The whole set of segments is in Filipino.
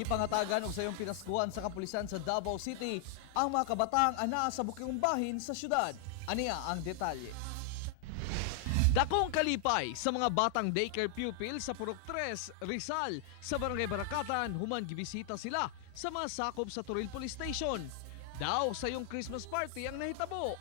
Gipangatagan og sayong pinaskuhan sa kapulisan sa Davao City ang mga kabataang anaa sa bukihang bahin sa syudad. Aniya ang detalye. Dakong kalipay sa mga batang daycare pupil sa Purok 3, Rizal, sa Barangay Barakatan, human gibisita sila sa mga sakop sa Turil Police Station. Daw sayong Christmas party ang nahitabo.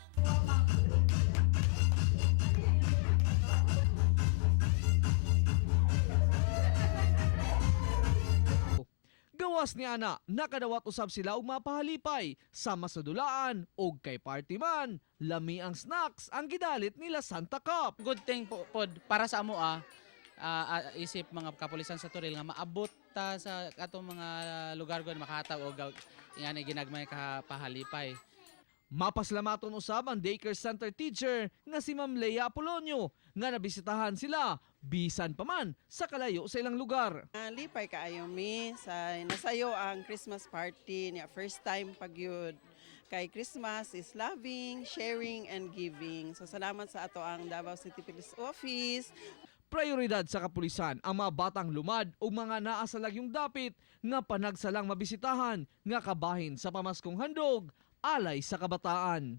Gawas ni ana, nakadawat usab sila og mapahalipay, sama sa dulaan og kay party man, lami ang snacks ang gidalit nila Santa Cup. Good thing po pod para sa amo isip mga kapulisan sa Turil nga maabot ta sa atong mga lugar gud makahataw og ingani ginagmay ka pahalipay. Mapaslamaton usab ang daycare center teacher nga si Ma'am Leia Apolonio nga nabisitahan sila bisan pa man sa kalayo sa ilang lugar. Lipay kaayo mi sa nasayo ang Christmas party niya first time pagyud. Kay Christmas is loving, sharing and giving. So salamat sa ato ang Davao City Police Office. Prioridad sa kapulisan ang mga batang lumad o mga naa sa lagyong dapit nga panagsalang mabisitahan nga kabahin sa pamaskong handog alay sa kabataan.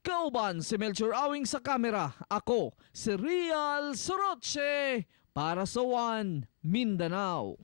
Kauban si Melchor Awing sa kamera, ako si Real Soroche para sa One Mindanao.